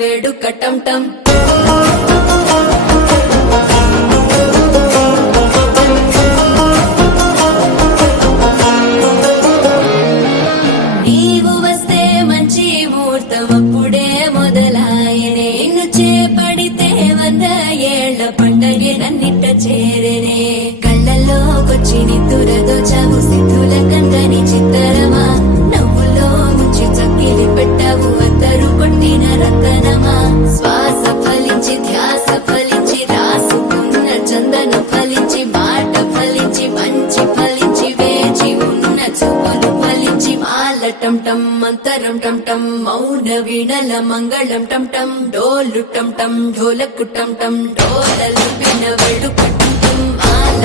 వేడుక టం టం నీవు వస్తే మంచి ముహూర్తం అప్పుడే మొదలాయనే నిన్ను చేపడితే 100 ఏళ్ల పండగే నన్నిట్ట చేరేనే కళ్ళల్లోకొచ్చి నిద్దురదోచావు సిద్ధుల కందని చిత్తరమా నవ్వులో ముంచి చక్కిలి పెట్టావు అద్దరు కొట్టిన రతనమా శ్వాస ఫలించి ధ్యాస ఫలించి రాసుకున్న చందన ఫలించి మాట ఫలించి మంచి ఫలించి వేచి ఉన్న చూపులు ఫలించి మాల టం టం మంతరం టం టం మౌన వీణల మంగళం టం టం డోలు టం టం ఢోలకు టం టం డోలలు పిన వేడుక టం టం మాల